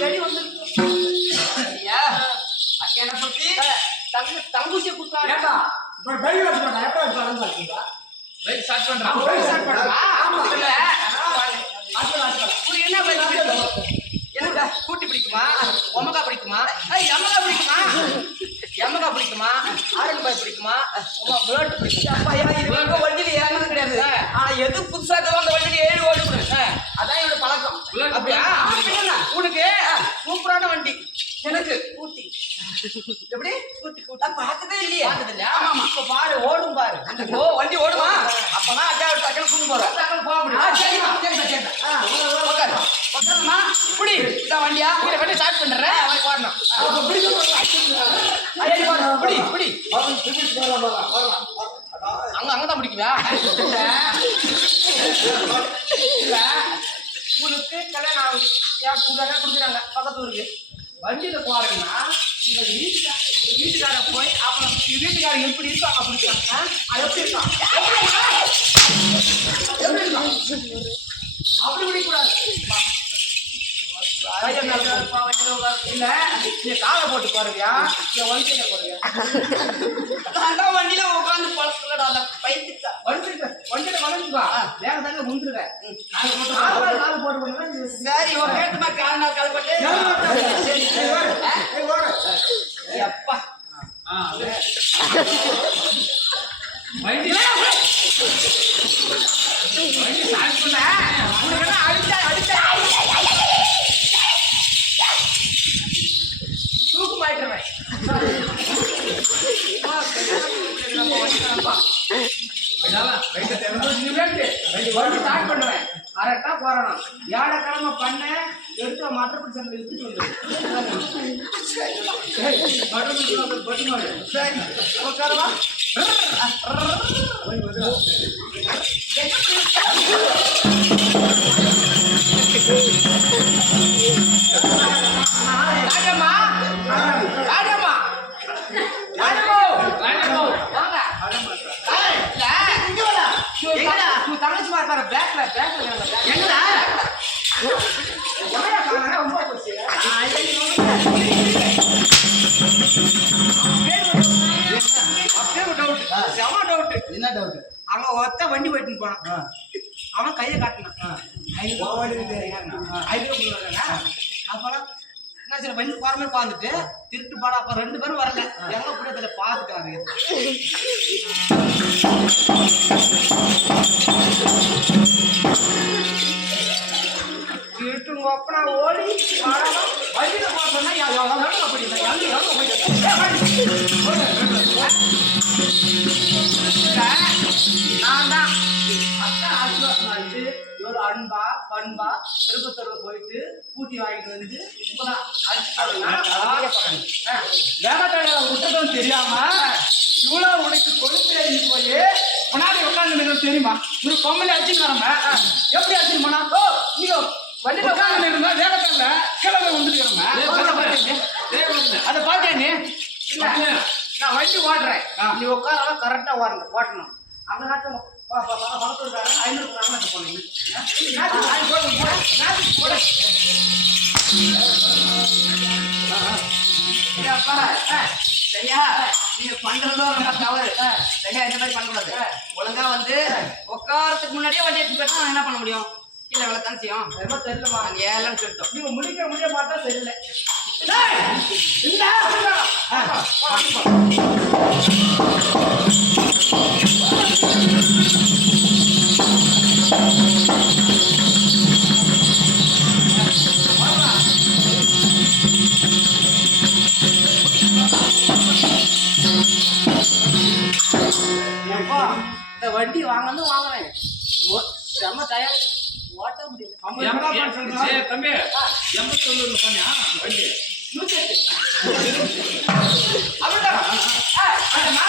செடி வந்து என்ன சொல்லி தங்குசியை கொடுத்தாங்க. கூட்டி பிடிக்குமா, ஒமகா பிடிக்குமா, எமகா பிடிக்குமா, எமகா பிடிக்குமா, ஆரன் பாய் பிடிக்குமா, பேர்ட் பிடிக்குமா? வண்டியில ஏறது கிடையாது. ஆனா எது புதுசா அந்த வண்டியில ஏறி ஓடி அதான் என்னோட பழக்கம். அப்படியா? உனக்கு சூப்பரான வண்டி, எனக்கு ஊட்டி. எப்படி ஊட்டி கூட்டா பார்த்ததே இல்லையா? பார்த்தது இல்லையா? ஆமா. இப்ப பாரு, ஓடும் பாரு. வண்டி ஓடுமா? அப்பதான் அக்கா கூட்டு போறேன். போக முடியும். சரிமா, சரிமா, சரிமா. உட்காரு, உட்காருமா. இப்படி இந்த வண்டியா இதை வண்டி ஸ்டார்ட் பண்றேன். அவனுக்கு வரணும். இப்படி இப்படி அங்கதான் பிடிக்குவா? இல்ல, உங்களுக்கு கல்யாணம் ஆகுது, கொடுக்குறாங்க பக்கத்து ஊருக்கு. வண்டியில போறீங்கன்னா இந்த வீட்டுக்கார போய் அப்புறம் வீட்டுக்காரங்க எப்படி இருக்காங்க அப்படிங்கிறாங்க. அது எப்படி இருக்கான், எப்படி இருக்கான் அப்படி பிடிக்கூடாது. இல்ல நீ காலை போட்டு போறியா, இல்ல வண்டியில போறியா? வண்டியில உட்காந்து பழக்கலடா அந்த பைத்துக்கா. வண்டியில வளர்ந்துப்பா, வேக தாங்க முந்துருவேன். காலை போட்டு சரி ஒரு கேட்டுமா கால் நாள் கால் போட்டு அப்பா வண்டி தூக்குமாயிட்டுறேன். ஸ்டார்ட் பண்ணுவேன். கரெக்டா போறணும். வியாழக்கிழமை பண்ண எடுத்து மற்றப்படி சந்தை எடுத்துட்டு வந்து சரி உட்காரவா. ராஜம்மா, ராஜம்மா, தங்கச்சி மாதிரி பேக்ல பேக்ல எங்கடா என்ன டவுட்? அங்க ஒத்த வண்டி போயிட்டு போனான். அவன் கையை காட்டினான். அப்புறம் என்ன சரி வண்டி போற மாதிரி பாந்துட்டு திருட்டு பாடா. அப்ப 2 பேரும் வரல. எங்க கூட பாத்துட்டாரு. திருட்டு ஒப்பனா ஓடி வண்டியில போக சொன்னா நான் தான் ஒரு அன்பா பண்பா திருப்பத்தூர்ல போயிட்டு கூட்டி வாங்கிட்டு வந்து விட்டதும் தெரியாம இவ்வளவு உனக்கு கொடுத்து போய் முன்னாடி உட்காந்து தெரியுமா? ஒரு பொம்மலை அடிச்சுன்னு வரம்ப எப்படி அடிச்சுன்னு போனா? நீங்க வண்டியில உட்காந்து இருந்தா வேகத்தால கிழமை வந்துட்டு அதை பார்த்தேன். நீ இல்ல நான் வண்டி ஓடுறேன், நீ உட்கார கரெக்டா ஓட்டணும். அந்த நேரத்தில் சரியா? நீங்க பண்றதும் ரொம்ப தவறு. சரியா? இந்த மாதிரி பண்ணக்கூடாது. ஒழுங்கா வந்து உட்காரத்துக்கு முன்னாடியே வண்டி எடுத்து போயிட்டா என்ன பண்ண முடியும்? இல்ல விளத்தான் செய்யும். ரொம்ப தெரியலமா, அங்க ஏழன்னு சொல்லிட்டோம். நீங்க முடிய பார்த்தா தெரியல. இந்த வண்டி வாங்குறேன். செம்ம தயார் ஓட்ட முடியல. தம்பி 89 பண்ணா வண்டி 108 அப்படிதான். அப்படின்னா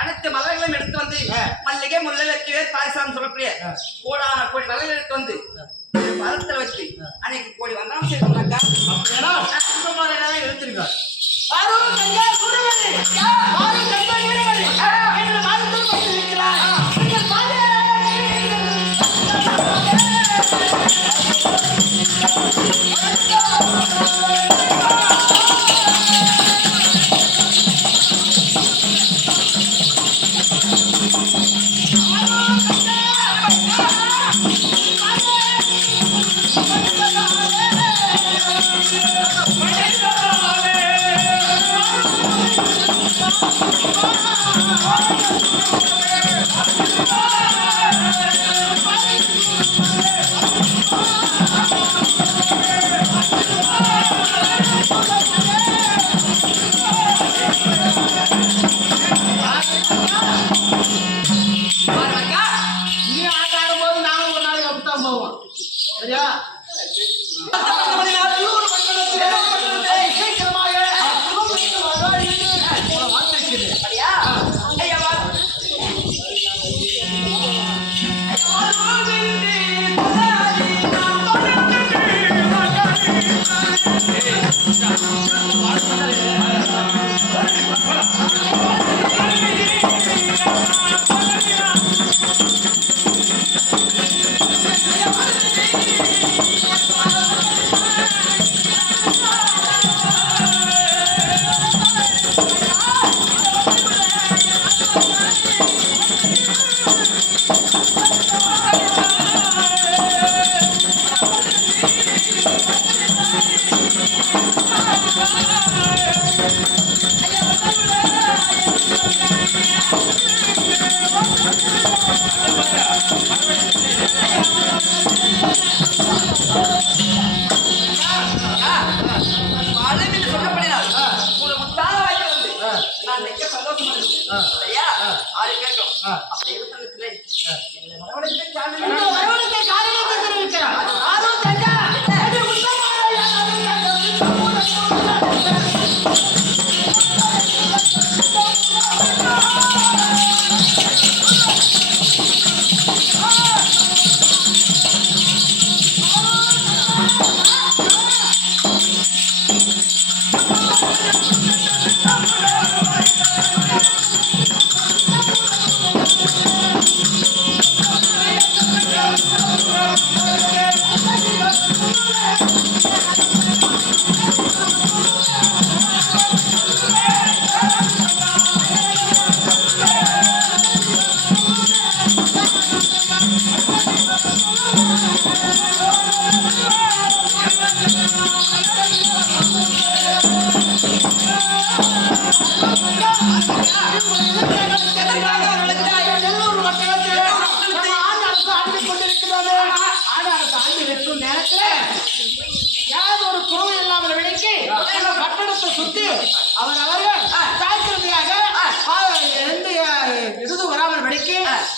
அனைத்து மலர்களும் எடுத்து வந்து மல்லிகை முல்லை வெற்றி வேர் பாரிசாலம் சொல்லக்கூடிய கோடான கோடி மலர்கள் எடுத்து வந்து மரத்துல வச்சு அன்னைக்கு கோடி வந்தாலும் சேர்த்துனாக்கா எடுத்திருக்காரு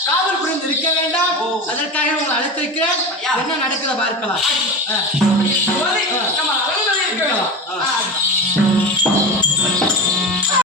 காவல் புரிந்து இருக்க வேண்டாம். அதற்காக உங்களை அழைத்திருக்கிறேன். என்ன நடக்குத பார்க்கலாம்.